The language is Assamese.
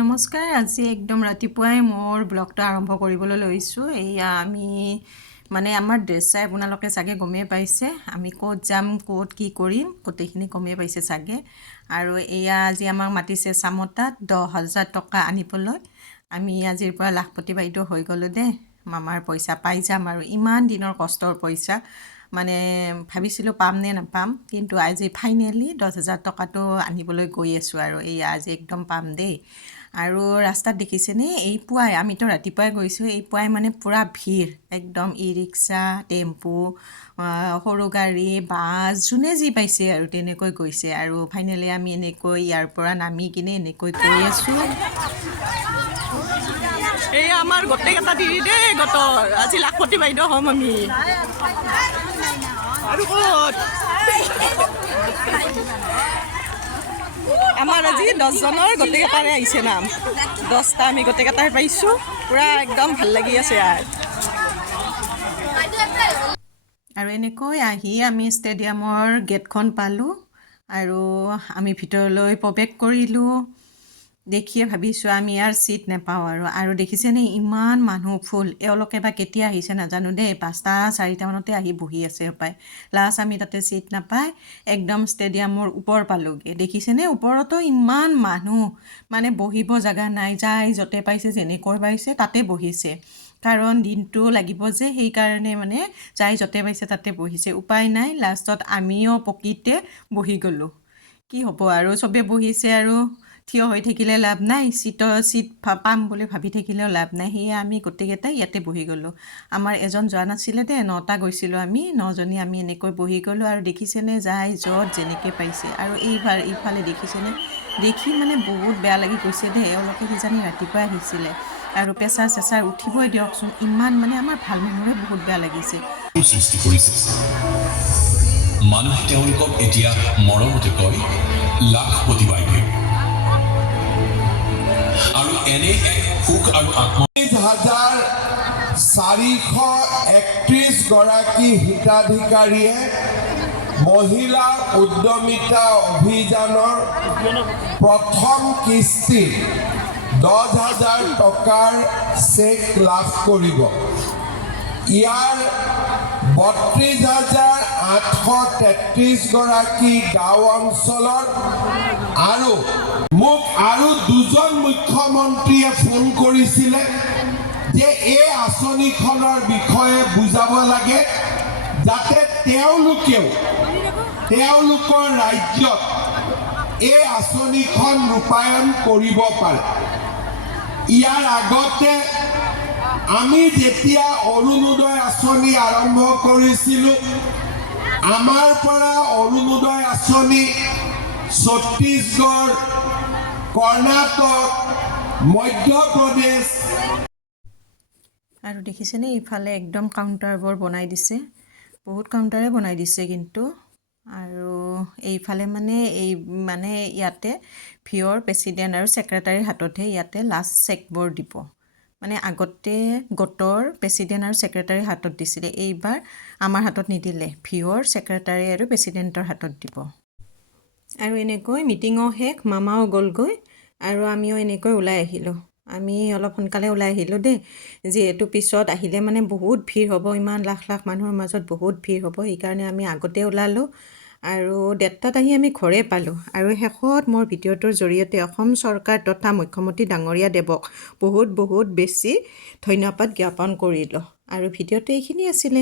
নমস্কাৰ আজি একদম ৰাতিপুৱাই মোৰ ব্লগটো আৰম্ভ কৰিবলৈ লৈছোঁ এয়া আমি আমাৰ ড্ৰেছ চাই আপোনালোকে চাগে গমেই পাইছে আমি ক'ত যাম ক'ত কি কৰিম গোটেইখিনি গমেই পাইছে চাগে আৰু এয়া আজি আমাক মাতিছে চামতাত 10,000 টকা আনিবলৈ আমি আজিৰ পৰা লাখপতি বাইদেউ হৈ গ'লো দে মামাৰ পইচা পাই যাম আৰু ইমান দিনৰ কষ্টৰ পইচা ভাবিছিলোঁ পাম নে নাপাম কিন্তু আজি ফাইনেলি 10,000 টকাটো আনিবলৈ গৈ আছোঁ আৰু এয়া আজি একদম পাম দেই আৰু ৰাস্তাত দেখিছেনে এই পুৱাই আমিতো ৰাতিপুৱাই গৈছোঁ এই পুৱাই পুৰা ভিৰ একদম ই ৰিক্সা টেম্পু সৰু গাড়ী বাছ যোনে যি পাইছে আৰু তেনেকৈ গৈছে আৰু ফাইনেলি আমি এনেকৈ ইয়াৰ পৰা নামি কিনে এনেকৈ গৈ আছোঁ এই আমাৰ গোটেইকেইটা দিৰি দেই গতৰ আজি লাখপতি বাইদেউ হ'ম আমি আৰু ক'ত আমাৰ আজি 10জনৰ গোটেইকেইটাৰে আহিছে নাম 10টা আমি গোটেইকেইটাই পাইছোঁ পূৰা একদম ভাল লাগি আছে আৰু এনেকৈ আহি আমি ষ্টেডিয়ামৰ গেটখন পালোঁ আৰু আমি ভিতৰলৈ প্ৰৱেশ কৰিলোঁ দেখিয়ে ভাবিছোঁ আমি ইয়াৰ ছিট নাপাওঁ আৰু দেখিছেনে ইমান মানুহ ফুল এওঁলোকে বা কেতিয়া আহিছে নাজানো দেই 5টা 4টা মানতে আহি বহি আছে হপায় লাষ্ট আমি তাতে ছিট নাপাই একদম ষ্টেডিয়ামৰ ওপৰ পালোঁগৈ দেখিছেনে ওপৰতো ইমান মানুহ বহিব জেগা নাই যাই য'তে পাইছে যেনেকৈ পাইছে তাতে বহিছে কাৰণ দিনটো লাগিব যে সেইকাৰণে যাই য'তে পাইছে তাতে বহিছে উপায় নাই লাষ্টত আমিও পকিতে বহি গ'লোঁ কি হ'ব আৰু চবে বহিছে আৰু থিয় হৈ থাকিলে লাভ নাই ছিট পাম বুলি ভাবি থাকিলেও লাভ নাই সেয়ে আমি গোটেইকেইটাই ইয়াতে বহি গ'লোঁ আমাৰ এজন যোৱা নাছিলে দে 9টা গৈছিলোঁ আমি 9জনী আমি এনেকৈ বহি গ'লোঁ আৰু দেখিছেনে যাই য'ত যেনেকৈ পাইছে আৰু এইফালে দেখিছেনে দেখি বহুত বেয়া লাগি গৈছে দে এওঁলোকে কিজানি ৰাতিপুৱাই আহিছিলে আৰু প্ৰেছাৰ চেছাৰ উঠিবই দিয়কচোন ইমান আমাৰ ভাল মানুহৰে বহুত বেয়া লাগিছে সৃষ্টি কৰিছে মানুহে তেওঁলোকক এতিয়া মৰমতে কয় লাখপতি বাইদেউ আৰু এনে এক সুখ আৰু 431 গৰাকী হিতাধিকাৰীয়ে মহিলা উদ্যমিতা অভিযানৰ প্ৰথম কিস্তি 10,000 টকাৰ চেক লাভ কৰিব ইয়াৰ 32,833 গৰাকী গাঁও অঞ্চলত আৰু মোক আৰু 2জন মুখ্যমন্ত্ৰীয়ে ফোন কৰিছিলে যে এই আঁচনিখনৰ বিষয়ে বুজাব লাগে যাতে তেওঁলোকৰ ৰাজ্যত এই আঁচনিখন ৰূপায়ণ কৰিব পাৰে ইয়াৰ আগতে আমি যেতিয়া অৰুণোদয় আঁচনি আৰম্ভ কৰিছিলোঁ আমাৰ পৰা অৰুণোদয় আঁচনি ছত্তীশগড় কৰ্ণাটক মধ্যপ্ৰদেশ আৰু দেখিছেনে ইফালে একদম কাউণ্টাৰবোৰ বনাই দিছে বহুত কাউণ্টাৰে বনাই দিছে কিন্তু আৰু এইফালে ইয়াতে ভিঅ'ৰ প্ৰেচিডেণ্ট আৰু ছেক্ৰেটাৰীৰ হাততহে ইয়াতে লাষ্ট চেকবোৰ দিব আগতে গোটৰ প্ৰেচিডেণ্ট আৰু ছেক্ৰেটাৰীৰ হাতত দিছিলে এইবাৰ আমাৰ হাতত নিদিলে ভিঅ'ৰ ছেক্ৰেটাৰী আৰু প্ৰেচিডেণ্টৰ হাতত দিব আৰু এনেকৈ মিটিঙো শেষ মামাও গ'লগৈ আৰু আমিও এনেকৈ ওলাই আহিলোঁ আমি অলপ সোনকালে ওলাই আহিলোঁ দেই যিহেতু পিছত আহিলে বহুত ভিৰ হ'ব ইমান লাখ লাখ মানুহৰ মাজত বহুত ভিৰ হ'ব সেইকাৰণে আমি আগতে ওলালোঁ আৰু 1:30টাত আহি আমি ঘৰে পালোঁ আৰু শেষত মোৰ ভিডিঅ'টোৰ জৰিয়তে অসম চৰকাৰ তথা মুখ্যমন্ত্ৰী ডাঙৰীয়া দেৱক বহুত বেছি ধন্যবাদ জ্ঞাপন কৰিলোঁ আৰু ভিডিঅ'টো এইখিনি আছিলে